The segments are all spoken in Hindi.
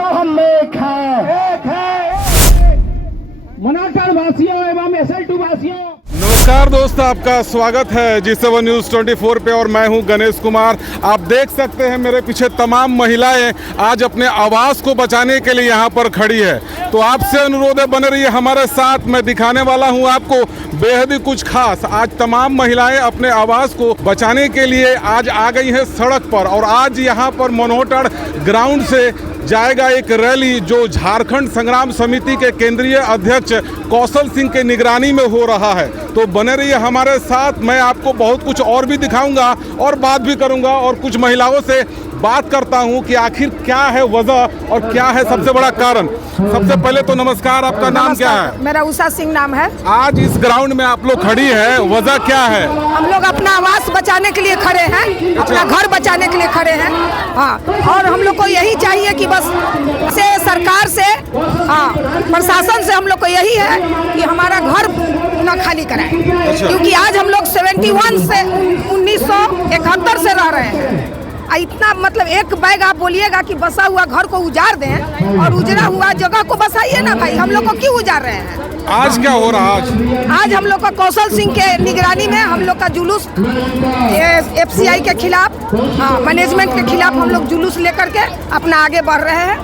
तो हम एक है मनाकर वासियों एवं SL2 वासियों। नमस्कार दोस्तों, आपका स्वागत है G7 न्यूज़ 24 पे और मैं हूं गणेश कुमार। आप देख सकते हैं मेरे पीछे तमाम महिलाएं आज अपने आवाज़ को बचाने के लिए यहां पर खड़ी है। तो आपसे अनुरोध है, बने रहिए हमारे साथ। मैं दिखाने वाला हूं आपको बेहद ही कुछ खास। आज तमाम महिलाएं अपने आवाज़ को बचाने के लिए आज आ गई हैं सड़क पर, और आज यहां पर मनोहरटाड़ ग्राउंड से जाएगा एक रैली जो झारखंड संग्राम समिति के केंद्रीय अध्यक्ष कौशल सिंह के निगरानी में हो रहा है। तो बने रहिए हमारे साथ। मैं आपको बहुत कुछ और भी दिखाऊंगा और बात भी करूंगा और कुछ महिलाओं से बात करता हूं कि आखिर क्या है वजह और क्या है सबसे बड़ा कारण। सबसे पहले तो नमस्कार, आपका नाम क्या है? मेरा उषा सिंह नाम है। आज इस ग्राउंड में आप लोग खड़ी है, वजह क्या है? हम लोग अपना आवास बचाने के लिए खड़े हैं, अपना घर बचाने के लिए खड़े हैं। हाँ, और हम लोग को यही चाहिए कि बस से सरकार से, हाँ, प्रशासन से हम लोग को यही है कि हमारा घर न खाली कराएं। क्योंकि आज हम लोग 71 से 1971 से रह रहे हैं। इतना मतलब एक बैग आप बोलिएगा कि बसा हुआ घर को उजाड़ दें और उजड़ा हुआ जगह को बसाइए ना भाई। हम लोग को क्यों उजाड़ रहे हैं? आज क्या हो रहा है? आज हम लोग का कौशल सिंह के निगरानी में हम लोग का जुलूस FCI के खिलाफ, मैनेजमेंट के खिलाफ हम लोग जुलूस लेकर के अपना आगे बढ़ रहे हैं।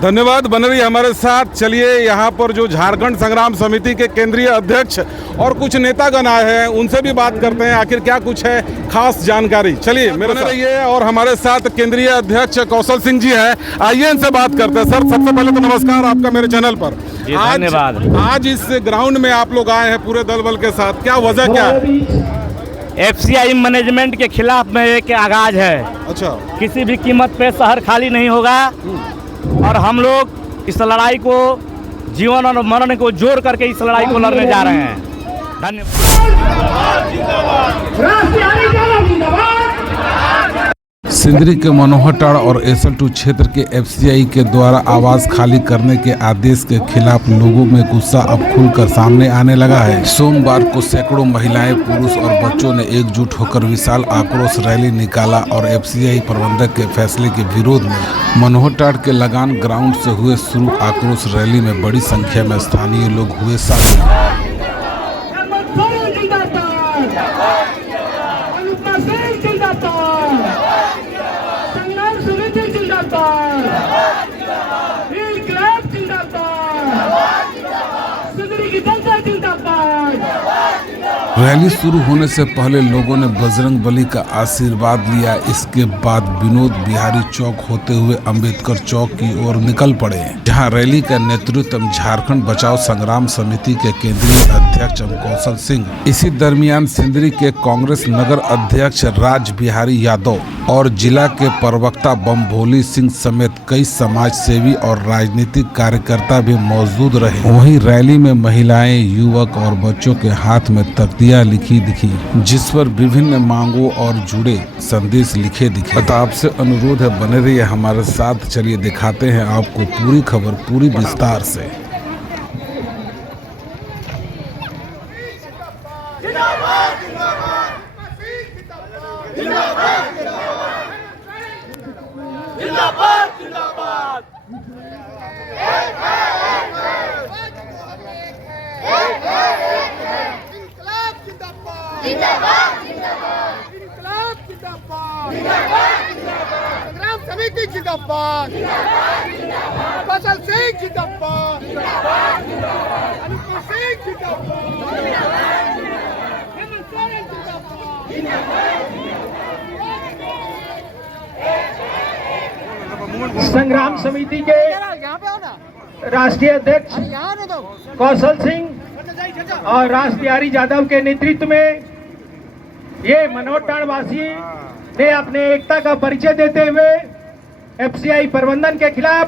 धन्यवाद। बन रही हमारे साथ। चलिए, यहाँ पर जो झारखंड संग्राम समिति के केंद्रीय अध्यक्ष और कुछ नेतागण आए हैं, उनसे भी बात करते हैं आखिर क्या कुछ है खास जानकारी। चलिए मेरे साथ रहिए। और हमारे साथ केंद्रीय अध्यक्ष कौशल सिंह जी हैं, आइए इनसे बात करते हैं। सर, सबसे पहले तो नमस्कार आपका मेरे चैनल पर। धन्यवाद। आज इस ग्राउंड में आप लोग आए हैं पूरे दल बल के साथ, क्या वजह क्या है? FCI मैनेजमेंट के खिलाफ में एक आगाज है। अच्छा। किसी भी कीमत पे शहर खाली नहीं होगा और हम लोग इस लड़ाई को जीवन और मरण को जोड़ करके इस लड़ाई को लड़ने जा रहे हैं। धन्यवाद। सिंदरी के मनोहरटाड़ और SL2 क्षेत्र के FCI के द्वारा आवास खाली करने के आदेश के खिलाफ लोगों में गुस्सा अब खुलकर सामने आने लगा है। सोमवार को सैकड़ों महिलाएं, पुरुष और बच्चों ने एकजुट होकर विशाल आक्रोश रैली निकाला और FCI प्रबंधक के फैसले के विरोध में मनोहरटाड़ के लगान ग्राउंड से हुए शुरू आक्रोश रैली में बड़ी संख्या में स्थानीय लोग हुए शामिल। रैली शुरू होने से पहले लोगों ने बजरंग बली का आशीर्वाद लिया। इसके बाद विनोद बिहारी चौक होते हुए अंबेडकर चौक की ओर निकल पड़े, जहां रैली का नेतृत्व झारखंड बचाओ संग्राम समिति के केंद्रीय अध्यक्ष कौशल सिंह। इसी दरमियान सिंदरी के कांग्रेस नगर अध्यक्ष राज बिहारी यादव और जिला के प्रवक्ता बमभोली सिंह समेत कई समाज सेवी और राजनीतिक कार्यकर्ता भी मौजूद रहे। वहीं रैली में महिलाएं, युवक और बच्चों के हाथ में तख्तियां लिखी दिखी, जिस पर विभिन्न मांगों और जुड़े संदेश लिखे दिखे। तो आपसे अनुरोध है, बने रहिए हमारे साथ। चलिए दिखाते हैं आपको पूरी खबर पूरी विस्तार से। संग्राम समिति जिंदाबाद, कौशल सिंह जिंदाबाद, अनुपुर सिंह जिंदाबाद, हेमंत सोरेन जिंदाबाद। संग्राम समिति के राष्ट्रीय अध्यक्ष कौशल सिंह और राज बिहारी यादव के नेतृत्व में ये मनोहरटाड़ वासी ने अपने एकता का परिचय देते हुए FCI प्रबंधन के खिलाफ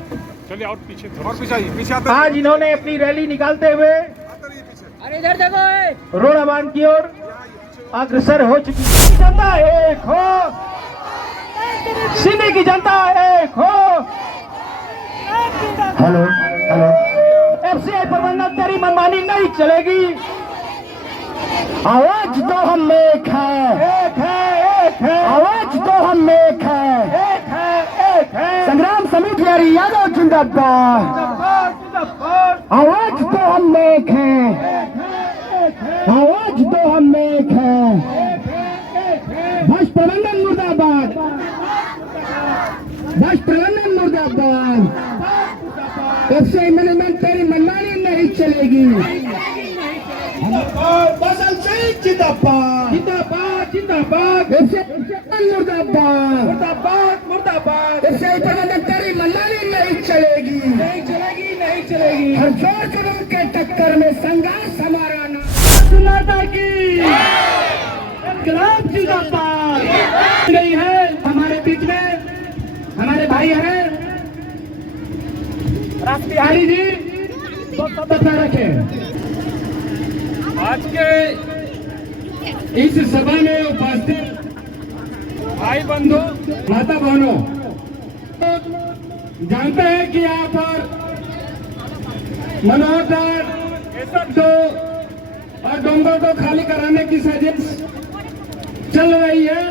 आज इन्होंने अपनी रैली निकालते हुए रोड अबान की ओर अग्रसर हो चुकी है। जनता एक हो, सिंधी की जनता एक हो। हेलो हेलो, FCI प्रबंधन तेरी मनमानी नहीं चलेगी। आवाज तो हम एक है, एक है, एक है। आवाज तो हम एक है, एक है, एक है। संग्राम समिति यारी यादव जिंदाबाद। आवाज तो हम एक हैं, आवाज तो हम एक हैं। भ्रष्ट प्रबंधन मुर्दाबाद, भ्रष्ट प्रबंधन मुर्दाबाद। एफसीआई मैनेजमेंट तेरी मनमानी नहीं चलेगी। कौशल सिंह जिंदाबाद, जिंदाबाद, जिंदाबाद। मुर्दाबाद, मुर्दाबाद, मुर्दाबाद। एफसीआई प्रबंधन तेरी मनमानी नहीं चलेगी, नहीं चलेगी, नहीं चलेगी। हर जोर कदम के टक्कर में संघर्ष हमारा नाम। माता की इंकलाब जिंदाबाद गई है। हमारे बीच में हमारे भाई हैं राज बिहारी जी, तो सभ्यता रखें। आज के इस सभा में उपस्थित भाई बंधु माता बहनों, जानते हैं कि यहाँ पर मनोहर और डोंगर को खाली कराने की साजिश चल रही है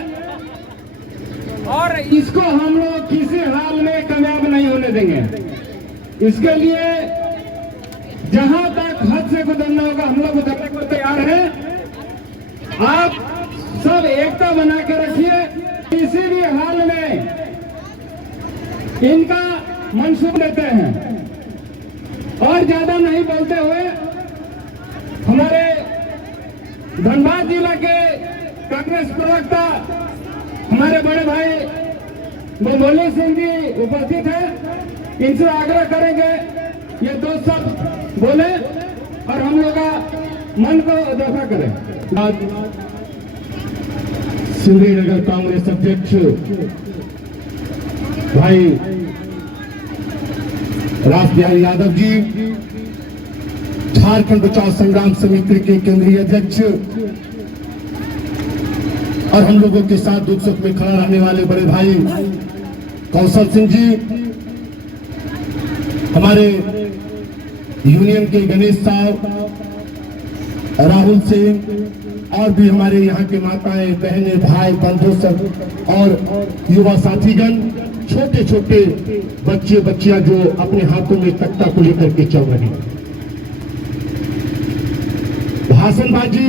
और इसको हम लोग किसी हाल में कामयाब नहीं होने देंगे। इसके लिए जहां तक हद से गुजरना होगा हम लोग उतरने को तैयार हैं। आप सब एकता बना के रखिए। किसी भी हाल में इनका मंसूब देते हैं और ज्यादा नहीं बोलते हुए हमारे धनबाद जिला के कांग्रेस प्रवक्ता हमारे बड़े भाई बोले सिंह जी उपस्थित हैं। इनसे आग्रह करेंगे ये दो सब बोले और हम लोग का मन को दफा करें। सिंधी नगर कांग्रेस अध्यक्ष भाई राज बिहारी यादव जी, झारखंड बचाओ संग्राम समिति के केंद्रीय अध्यक्ष और हम लोगों के साथ दुख सुख में खड़ा रहने वाले बड़े भाई कौशल सिंह जी, हमारे यूनियन के गणेश साहब, राहुल सिंह और भी हमारे यहाँ के माताएं बहनें भाई बंधु सब और युवा साथीगण, छोटे छोटे बच्चे बच्चियां जो अपने हाथों में तख्ता को लेकर के चल रहे हैं। भाषणबाजी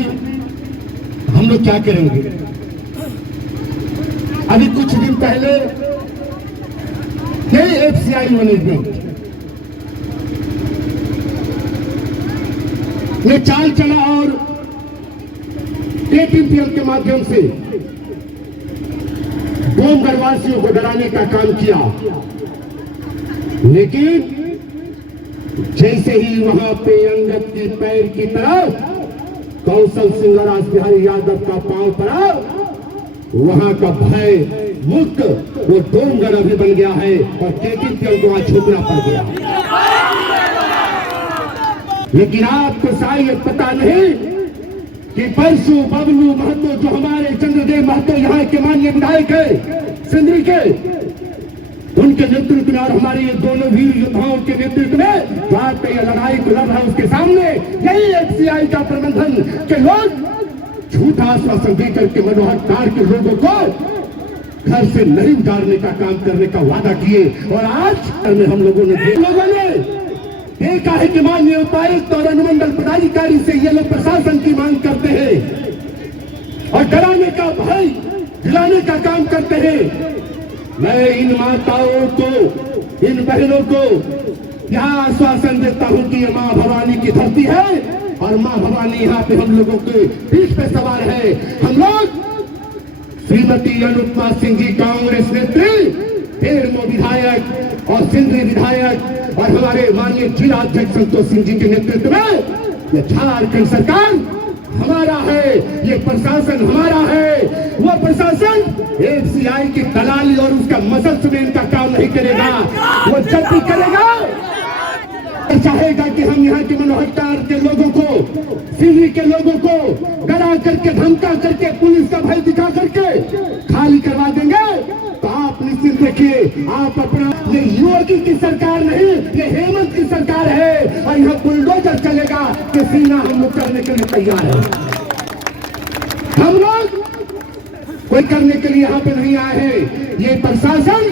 हम लोग क्या करेंगे? अभी कुछ दिन पहले एफसीआई मैनेजमेंट ने चाल चला और एटीपीएल के माध्यम से डोंगरवासियों को डराने का काम किया, लेकिन जैसे ही वहां पे अंगद के पैर की तरफ कौशल सिंह और राज बिहारी यादव का पांव पड़ा, वहां का भय मुक्त वो डोंगर अभी बन गया है और एटीपीएल को आज झुकना पड़ गया। लेकिन आपको शायद पता नहीं कि परसों बबलू महतो जो हमारे चंद्रदेव महतो यहाँ के माननीय विधायक है सिंदरी के, उनके नेतृत्व में और हमारे ये दोनों वीर योद्धाओं के नेतृत्व में भारत ये लड़ाई को लड़ रहा है, उसके सामने यही एफसीआई का प्रबंधन के लोग झूठा आश्वासन देकर के मनोहर कार के लोगों को घर से नहीं उतारने का काम करने का वादा किए और आज में हम लोगों ने देखा है कि माननीय उपायुक्त और अनुमंडल पदाधिकारी से ये लोग प्रशासन की मांग करते हैं और डराने का भय दिलाने का काम करते हैं। मैं इन माताओं को, इन बहनों को यहाँ आश्वासन देता हूँ कि ये माँ भवानी की धरती है और माँ भवानी यहाँ पे हम लोगों के बीच पे सवार है। हम लोग श्रीमती अनुपमा सिंह जी कांग्रेस नेत्री, ढेरमो विधायक और सिंधरी विधायक और हमारे माननीय जिला अध्यक्ष संतोष सिंह जी के नेतृत्व में ये झारखंड सरकार हमारा है, ये प्रशासन हमारा है। वो प्रशासन एफसीआई की दलाली और उसका मसल सुनेन का काम नहीं करेगा। वो जब भी करेगा चाहेगा कि हम यहाँ के मनोहर के लोगों को, सिंधी के लोगों को डरा करके धमका करके पुलिस का भय दिखा करके खाली करवा देंगे। तो आप निश्चित देखिए, आप अपना ये योगी की सरकार नहीं, ये हेमंत की सरकार है और यहाँ बुलडोजर चलेगा कि सीना हम लोग करने के लिए तैयार है। हम लोग कोई करने के लिए यहाँ पे नहीं आए हैं। ये प्रशासन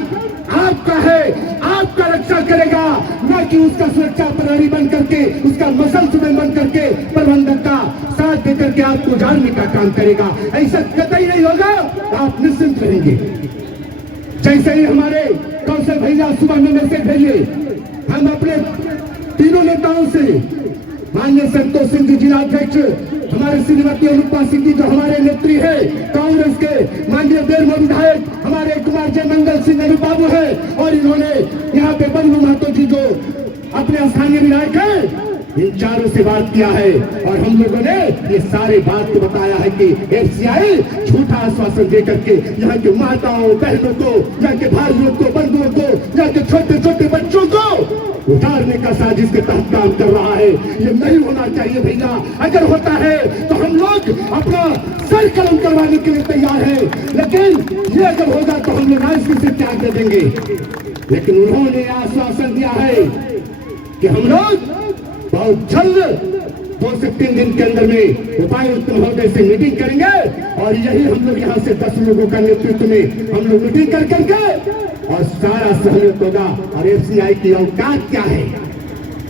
आपका है, आपका रक्षा करेगा, न कि उसका सुरक्षा प्रहरी बन करके, उसका मसलसुबे बन करके, प्रबंधक का साथ देकर के आपको जानने का काम करेगा। ऐसा कतई नहीं होगा, आप निश्चिंत रहेंगे। जैसे ही हमारे कौशल भैया सुबह में मैसेज भेजे, हम अपने तीनों नेताओं से, माननीय संतोष सिंह जी जिलाध्यक्ष, हमारे श्रीमती अनुपमा सिंह जी जो हमारे नेत्री है, कांग्रेस के माननीय बेरमो विधायक हमारे कुमार जय मंगल सिंह बाबू है, और इन्होंने यहाँ पे बन्नू महतो जी जो अपने स्थानीय विधायक है, इन चारों से बात किया है। और हम लोगों ने ये सारे बात को बताया है कि एफसीआई झूठा आश्वासन देकर के यहाँ के माताओं बहनों को, यहाँ के भाइयों को, बंधुओं को, यहाँ के छोटे छोटे बच्चों को उतारने का साजिश के तहत काम कर रहा है। ये नहीं होना चाहिए भैया। अगर होता है तो हम लोग अपना सर कलम करवाने के लिए तैयार हैं, लेकिन ये अगर होगा तो हम लोग राजनीति से त्याग दे देंगे। लेकिन उन्होंने आश्वासन दिया है कि हम लोग बहुत जल्द 2 से 3 दिन के अंदर में उपायुक्त महोदय से मीटिंग करेंगे, और यही हम लोग यहाँ से 10 लोगों का नेतृत्व में हम लोग मीटिंग कर करके और सारा सहयोग होगा। और एफसीआई की औकात क्या है,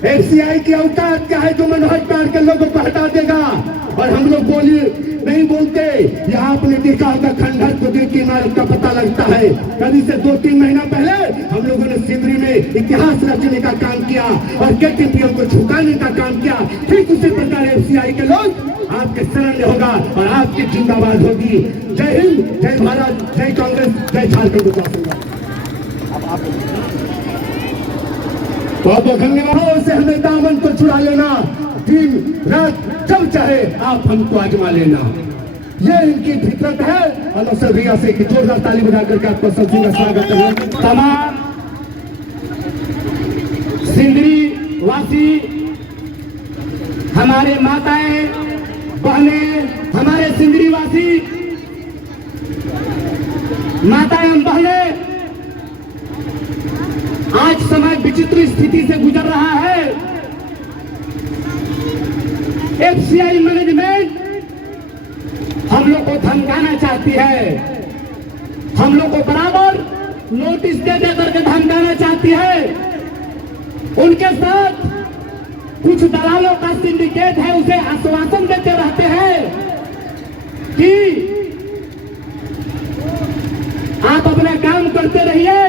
एफसीआई की औकात क्या है जो मनोहर पार के लोगों को हटा देगा। और हम लोग बोली नहीं बोलते, यहाँ आपने देखा होगा खंडहर को देख के इमारत का पता लगता है। कभी से 2-3 महीना पहले हम लोगों ने सिंदरी में इतिहास रचने का काम किया और केटीपीओ को झुकाने का काम किया। ठीक उसी प्रकार एफसीआई के लोग आपके शरण में होगा और आपकी जिंदाबाद होगी। जय हिंद, जय भारत, जय कांग्रेस, जय झारखंड विकास संघ। बहुत बहुत धन्यवाद से हमें दामन को छुड़ा लेना, दिन रात जब चाहे आप हमको आजमा लेना, ये इनकी फितरत है। और अवसर भैया से एक जोरदार ताली बजा करके आपको सबसे का स्वागत करना। तमाम सिंदरी वासी, हमारे माताएं बहनें, हमारे सिंदरी वासी माताएं बहनें, आज समय विचित्र स्थिति से गुजर रहा है। एफसीआई मैनेजमेंट हम लोग को धमकाना चाहती है, हम लोग को बराबर नोटिस दे दे करके धमकाना चाहती है। उनके साथ कुछ दलालों का सिंडिकेट है, उसे आश्वासन देते रहते हैं कि आप अपना काम करते रहिए,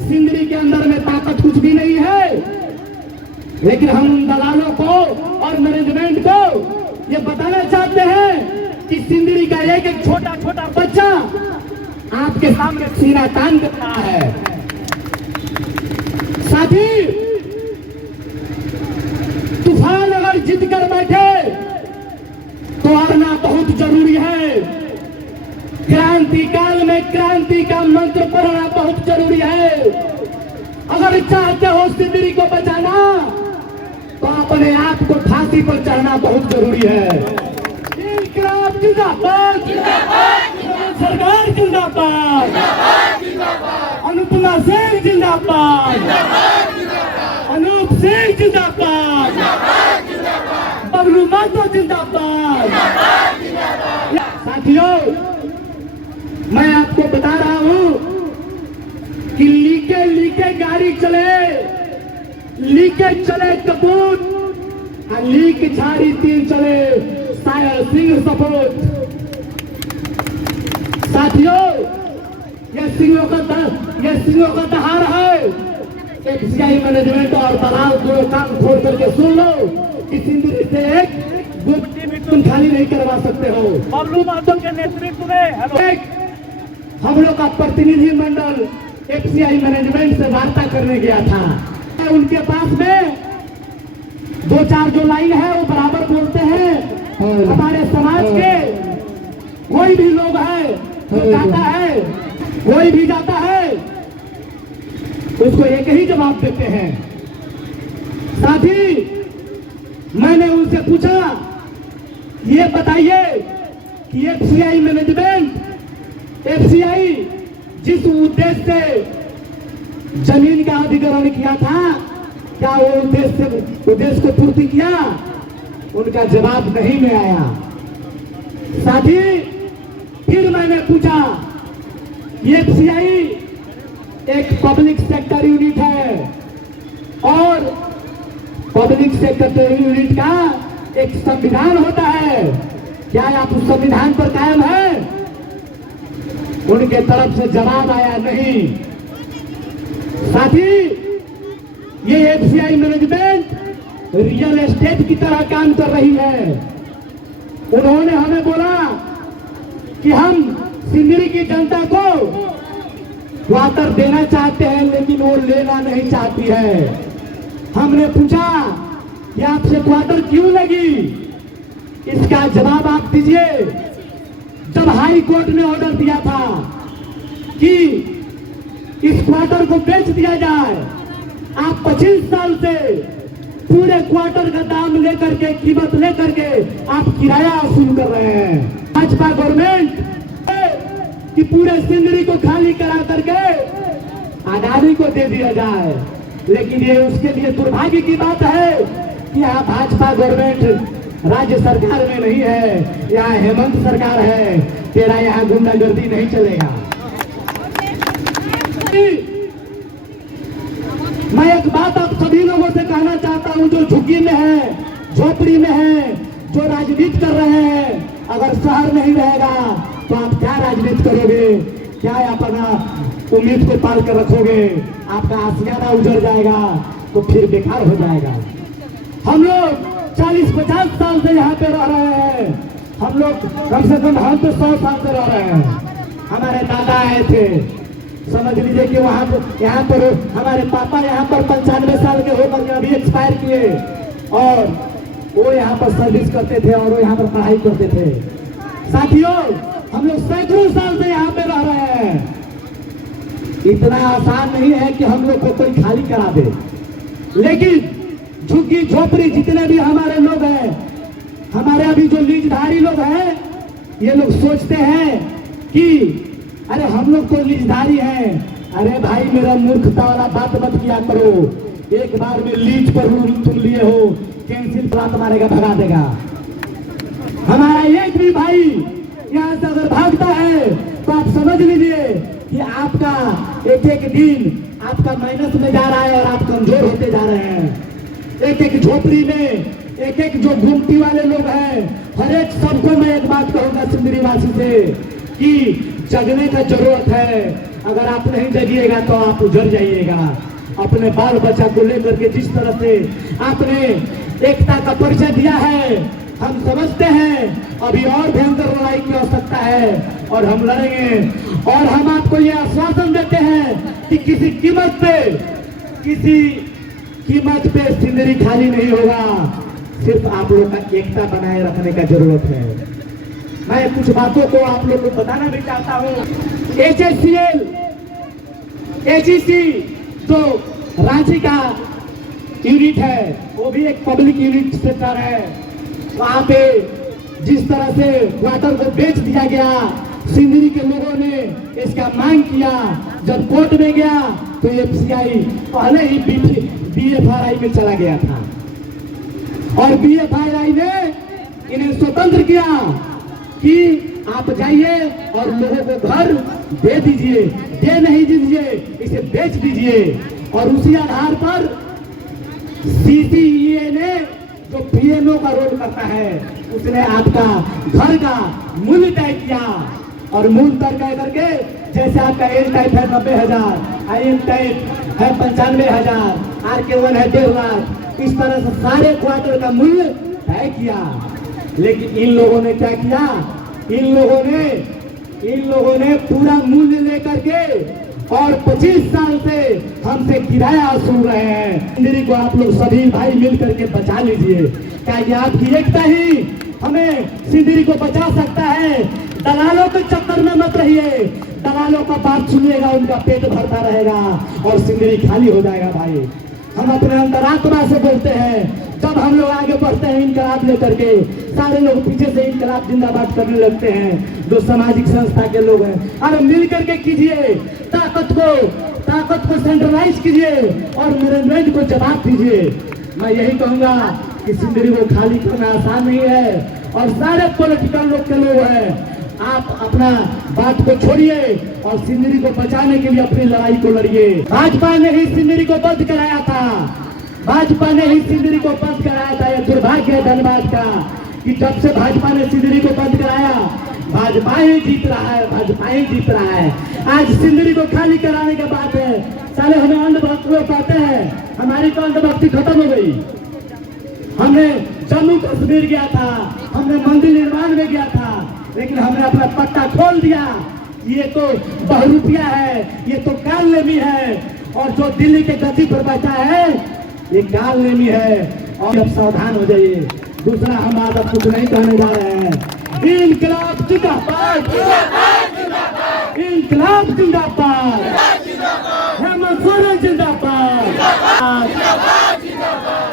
सिंदरी के अंदर में ताकत कुछ भी नहीं है। लेकिन हम उन दलालों को और मैनेजमेंट को ये बताना चाहते हैं कि सिंदरी का एक एक छोटा छोटा बच्चा आपके सामने सीना तान कर रहा है। साथी, तूफान अगर जीत कर बैठे तो आना बहुत जरूरी है। क्रांति काल में क्रांति का मंत्र पढ़ना बहुत जरूरी है। अगर चाहते हो सिंदरी को बचाना तो अपने आप को फांसी पर चढ़ना बहुत जरूरी है। इंकलाब जिंदाबाद, सरकार जिंदाबाद, अनुपमा सिंह जिंदाबाद, अनूप सिंह जिंदाबाद, बबलू महतो जिंदाबाद। साथियों, मैं आपको बता रहा हूं कि लीके लीके गाड़ी चले, लीकेज चले कपूर, लीक झाड़ी 3 चले सिंह सपोर्ट। साथियों, यह सिंहों का दहाड़ है। एफसीआई मैनेजमेंट और दलाल दोनों काम छोड़ करके सुन लो कि सिंदरी से एक गुप्ती भी तुम खाली नहीं करवा सकते हो। बबलू महतो के नेतृत्व में हम लोग का प्रतिनिधि मंडल एफसीआई मैनेजमेंट से वार्ता करने गया था। उनके पास में 2-4 जो लाइन है वो बराबर बोलते हैं। हमारे समाज के कोई भी लोग है जो जाता है, कोई भी जाता है, उसको एक ही जवाब देते हैं। साथी, मैंने उनसे पूछा, ये बताइए कि एफसीआई मैनेजमेंट, एफसीआई जिस उद्देश्य से जमीन का अधिग्रहण किया था, क्या वो उद्देश्य को पूर्ति किया? उनका जवाब नहीं में आया। साथी, फिर मैंने पूछा, एफसीआई एक पब्लिक सेक्टर यूनिट है और पब्लिक सेक्टर यूनिट का एक संविधान होता है, क्या आप उस संविधान पर कायम है? उनके तरफ से जवाब आया नहीं। साथी, ये एफसीआई मैनेजमेंट रियल एस्टेट की तरह काम कर रही है। उन्होंने हमें बोला कि हम सिंदरी की जनता को क्वार्टर देना चाहते हैं, लेकिन वो लेना नहीं चाहती है। हमने पूछा कि आपसे क्वार्टर क्यों लगी? इसका जवाब आप दीजिए। जब हाई कोर्ट ने ऑर्डर दिया था कि इस क्वार्टर को बेच दिया जाए, आप 25 साल से पूरे क्वार्टर का दाम लेकर के, कीमत लेकर के आप किराया वसूल कर रहे हैं। भाजपा गवर्नमेंट कि पूरे सिंदरी को खाली करा करके अडानी को दे दिया जाए, लेकिन ये उसके लिए दुर्भाग्य की बात है कि यहाँ भाजपा गवर्नमेंट राज्य सरकार में नहीं है, यहाँ हेमंत सरकार है। तेरा यहाँ गुंडागर्दी नहीं चलेगा। मैं एक बात आप सभी लोगों से कहना चाहता हूँ, जो झुग्गी में है, झोपड़ी में है, जो राजनीति कर रहे हैं, अगर शहर नहीं रहेगा तो आप क्या राजनीति करोगे? क्या अपना उम्मीद को पाल कर रखोगे? आपका आशियाना उजड़ जाएगा तो फिर बेकार हो जाएगा। हम लोग 40-50 साल से यहाँ पे रह रहे हैं। हम लोग कम से कम हम तो 100 साल से रह रहे हैं। हमारे दादा आए थे, समझ लीजिए कि वहाँ पर, यहाँ पर हमारे पापा यहाँ पर 95 साल के होकर के अभी एक्सपायर किए, और वो यहाँ पर सर्विस करते थे और वो यहाँ पर पढ़ाई करते थे। साथियों, हम लोग सैकड़ों साल से यहाँ पे रह रहे हैं। इतना आसान नहीं है कि हम लोग को कोई खाली करा दे, लेकिन झुग्गी झोपड़ी जितने भी हमारे लोग हैं, हमारे अभी जो लीजधारी लोग हैं, ये लोग सोचते हैं कि अरे हम लोग तो लीजधारी हैं। अरे भाई, मेरा मूर्खता वाला बात मत किया करो। एक बार में लीज पर तुम लिए हो, कैंसिल प्लाट मारेगा, भगा देगा। हमारा एक भी भाई यहाँ से अगर भागता है तो आप समझ लीजिए कि आपका एक एक दिन आपका माइनस में जा रहा है और आप कमजोर होते जा रहे हैं। एक एक झोपड़ी में एक एक जो घूमती वाले लोग हैं, हर एक सबको मैं एक बात कहूंगा सिंदरी वासी से कि जगने का जरूरत है। अगर आप नहीं जगिएगा तो आप उजड़ जाइएगा। अपने बाल बच्चा को लेकर के जिस तरह से आपने एकता का परिचय दिया है, हम समझते हैं अभी और भयंकर लड़ाई की आवश्यकता है और हम लड़ेंगे। और हम आपको यह आश्वासन देते हैं कि किसी कीमत पे सिंदरी खाली नहीं होगा। सिर्फ आप लोग का एकता बनाए रखने का जरूरत है। मैं कुछ बातों को आप लोग को बताना भी चाहता हूँ। HSCL, AGC जो रांची का यूनिट है, वो भी एक पब्लिक यूनिट सेक्टर है। वहाँ पे जिस तरह से क्वार्टर को बेच दिया गया, सिंदरी के लोगों ने इसका मांग किया। जब कोर्ट में गया तो एफसीआई पहले ही BFRI में चला गया था और BFRI ने इन्हें स्वतंत्र किया कि आप जाइए और लोगों को घर दे दीजिए, दे नहीं दीजिए, इसे बेच दीजिए। और उसी आधार पर CCEA ने जो PMO का रोल करता है, उसने आपका घर का मूल्य तय किया और मूल्य तय करके, जैसे आपका एल टाइप है 90,000, IM टाइप है 95,000, RK1 है 1.5 लाख, इस तरह से सारे क्वार्टर का मूल्य तय किया। लेकिन इन लोगों ने क्या किया? इन लोगों ने पूरा मूल्य लेकर के और 25 साल से हमसे किराया वसूल रहे हैं। सिंदरी को आप लोग सभी भाई मिल करके बचा लीजिए, क्योंकि आपकी एकता ही हमें सिंदरी को बचा सकता है। दलालों के चक्कर में मत रहिए। दलालों का बात सुनिएगा, उनका पेट भरता रहेगा और सिंदरी खाली हो जाएगा। भाई, हम अपने अंतरात्मा से बोलते हैं। जब हम लोग आगे बढ़ते हैं इनकलाब लेकर के, सारे लोग पीछे से इनकलाब जिंदाबाद करने लगते हैं। जो सामाजिक संस्था के लोग हैं, अरे मिल करके कीजिए, ताकत को सेंट्रलाइज कीजिए और मैनेजमेंट को जवाब दीजिए। मैं यही कहूंगा कि सिंदरी को खाली करना आसान नहीं है और सारे पॉलिटिकल लोग के लोग हैं, आप अपना बात को छोड़िए और सिंदरी को बचाने के लिए अपनी लड़ाई को लड़िए। भाजपा ने ही सिंदरी को बंद कराया था, भाजपा ने ही सिंदरी को बंद कराया था। यह दुर्भाग्य है धनबाद का कि जब से भाजपा ने सिंदरी को बंद कराया, भाजपा ही जीत रहा है, भाजपा ही जीत रहा है। आज सिंदरी को खाली कराने की बात है। साले हमें अंधभक्त लोग कहते हैं, हमारी तो अंधभक्ति खत्म हो गई। हमने जम्मू कश्मीर गया था, हमने मंदिर निर्माण में गया था, लेकिन हमने अपना पट्टा खोल दिया। ये तो बहुरूपिया है, ये तो कालनेमी है, और जो दिल्ली के गद्दी पर बैठा है ये कालनेमी है। और अब सावधान हो जाइए। दूसरा, हम आज अब कुछ नहीं कहने जा रहे हैं। इनकलाब जिंदाबाद, इनकलाब जिंदाबाद, हेमंत सोरेन जिंदाबाद,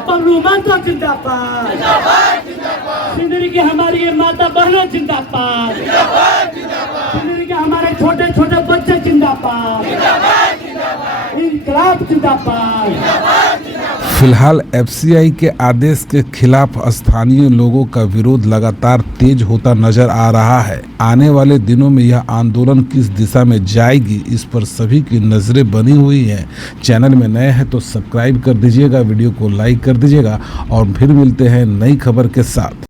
बबलू महतो जिंदाबाद, सिंदरी की हमारी ये माता बहनें जिंदाबाद, सिंदरी के हमारे छोटे छोटे बच्चे जिंदाबाद, इनकलाब जिंदाबाद। फिलहाल एफसीआई के आदेश के खिलाफ स्थानीय लोगों का विरोध लगातार तेज होता नजर आ रहा है। आने वाले दिनों में यह आंदोलन किस दिशा में जाएगी, इस पर सभी की नजरें बनी हुई हैं। चैनल में नए हैं तो सब्सक्राइब कर दीजिएगा, वीडियो को लाइक कर दीजिएगा और फिर मिलते हैं नई खबर के साथ।